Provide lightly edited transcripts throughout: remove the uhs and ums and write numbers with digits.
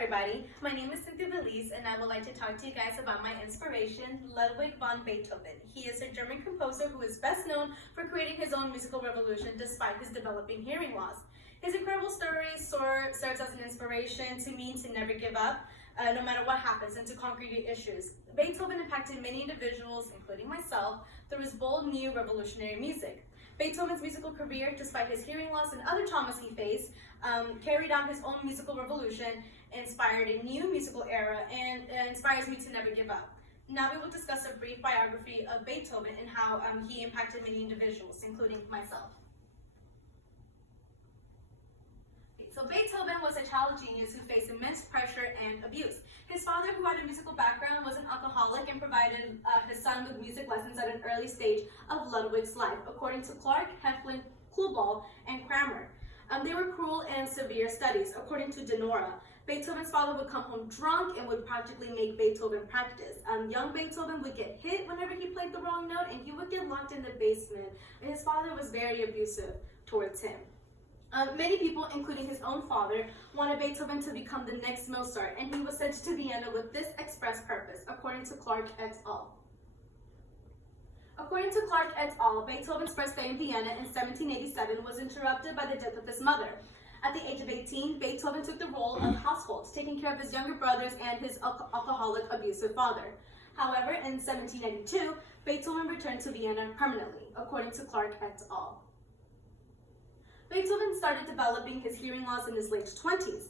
everybody, my name is Cynthia Belize and I would like to talk to you guys about my inspiration, Ludwig van Beethoven. He is a German composer who is best known for creating his own musical revolution despite his developing hearing loss. His incredible story serves as an inspiration to me to never give up, no matter what happens, and to conquer your issues. Beethoven impacted many individuals, including myself, through his bold new revolutionary music. Beethoven's musical career, despite his hearing loss and other traumas he faced, carried on his own musical revolution, inspired a new musical era, and inspires me to never give up. Now we will discuss a brief biography of Beethoven and how he impacted many individuals, including myself. So Beethoven was a child genius who faced immense pressure and abuse. His father, who had a musical background, was an alcoholic and provided his son with music lessons at an early stage of Ludwig's life, according to Clark, Heflin, Klubal, and Kramer. They were cruel and severe studies, according to Denora. Beethoven's father would come home drunk and would practically make Beethoven practice. Young Beethoven would get hit whenever he played the wrong note, and he would get locked in the basement, and his father was very abusive towards him. Many people, including his own father, wanted Beethoven to become the next Mozart, and he was sent to Vienna with this express purpose, according to Clark et al. According to Clark et al., Beethoven's first stay in Vienna in 1787 was interrupted by the death of his mother. At the age of 18, Beethoven took the role of household, taking care of his younger brothers and his alcoholic, abusive father. However, in 1792, Beethoven returned to Vienna permanently, according to Clark et al. Beethoven started developing his hearing loss in his late 20s.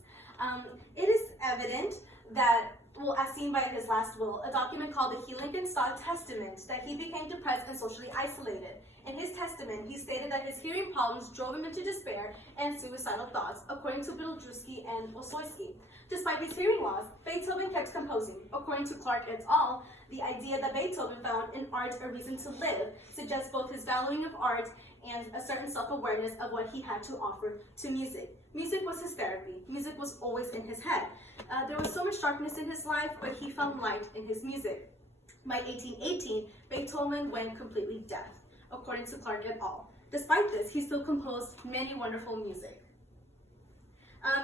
It is evident that, as seen by his last will, a document called the Heiligenstadt Testament, that he became depressed and socially isolated. In his testament, he stated that his hearing problems drove him into despair and suicidal thoughts, according to Bielorusky and Osoysky. Despite his hearing loss, Beethoven kept composing. According to Clark et al., the idea that Beethoven found in art a reason to live suggests both his valuing of art and a certain self-awareness of what he had to offer to music. Music was his therapy. Music was always in his head. There was so much darkness in his life, but he found light in his music. By 1818, Beethoven went completely deaf, according to Clark et al. Despite this, he still composed many wonderful music.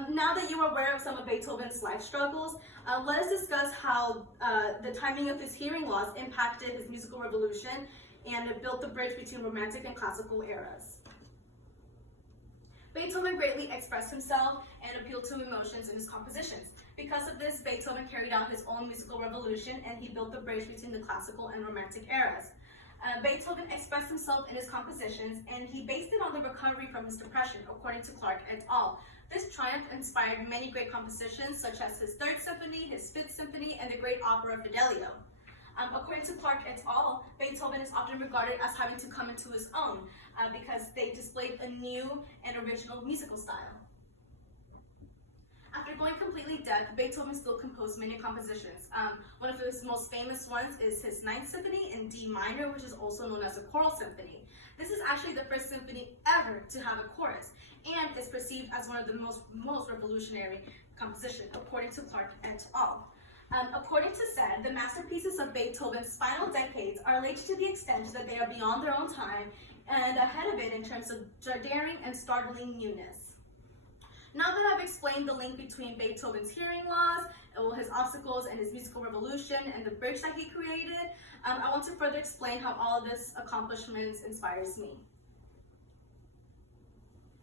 Now that you are aware of some of Beethoven's life struggles, let us discuss how the timing of his hearing loss impacted his musical revolution and it built the bridge between romantic and classical eras. Beethoven greatly expressed himself and appealed to emotions in his compositions. Because of this, Beethoven carried out his own musical revolution and he built the bridge between the classical and romantic eras. Beethoven expressed himself in his compositions and he based it on the recovery from his depression, according to Clark et al. This triumph inspired many great compositions such as his Third Symphony, his Fifth Symphony, and the great opera Fidelio. According to Clark et al., Beethoven is often regarded as having to come into his own because they displayed a new and original musical style. After going completely deaf, Beethoven still composed many compositions. One of his most famous ones is his Ninth Symphony in D minor, which is also known as a choral symphony. This is actually the first symphony ever to have a chorus and is perceived as one of the most revolutionary compositions, according to Clark et al. According to said, the masterpieces of Beethoven's final decades are late to the extent that they are beyond their own time and ahead of it in terms of daring and startling newness. Now that I've explained the link between Beethoven's hearing loss, his obstacles, and his musical revolution, and the bridge that he created, I want to further explain how all of this accomplishments inspires me.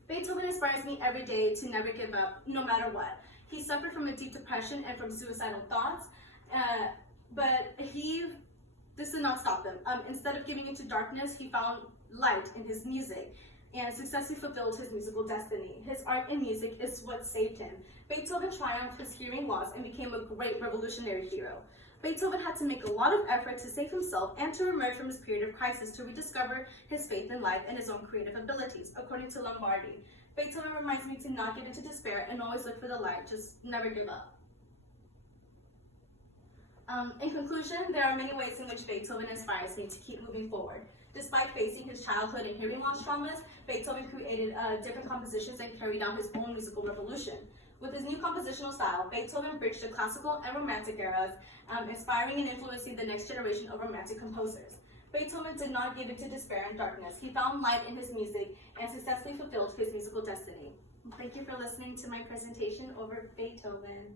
Beethoven inspires me every day to never give up, no matter what. He suffered from a deep depression and from suicidal thoughts, but this did not stop him. Instead of giving into darkness, he found light in his music and successfully fulfilled his musical destiny. His art and music is what saved him. Beethoven triumphed his hearing loss and became a great revolutionary hero. Beethoven had to make a lot of effort to save himself and to emerge from his period of crisis to rediscover his faith in life and his own creative abilities, according to Lombardi. Beethoven reminds me to not give into despair and always look for the light, just never give up. In conclusion, there are many ways in which Beethoven inspires me to keep moving forward. Despite facing his childhood and hearing loss traumas, Beethoven created different compositions and carried out his own musical revolution. With his new compositional style, Beethoven bridged the classical and romantic eras, inspiring and influencing the next generation of romantic composers. Beethoven did not give in to despair and darkness. He found light in his music and successfully fulfilled his musical destiny. Thank you for listening to my presentation over Beethoven.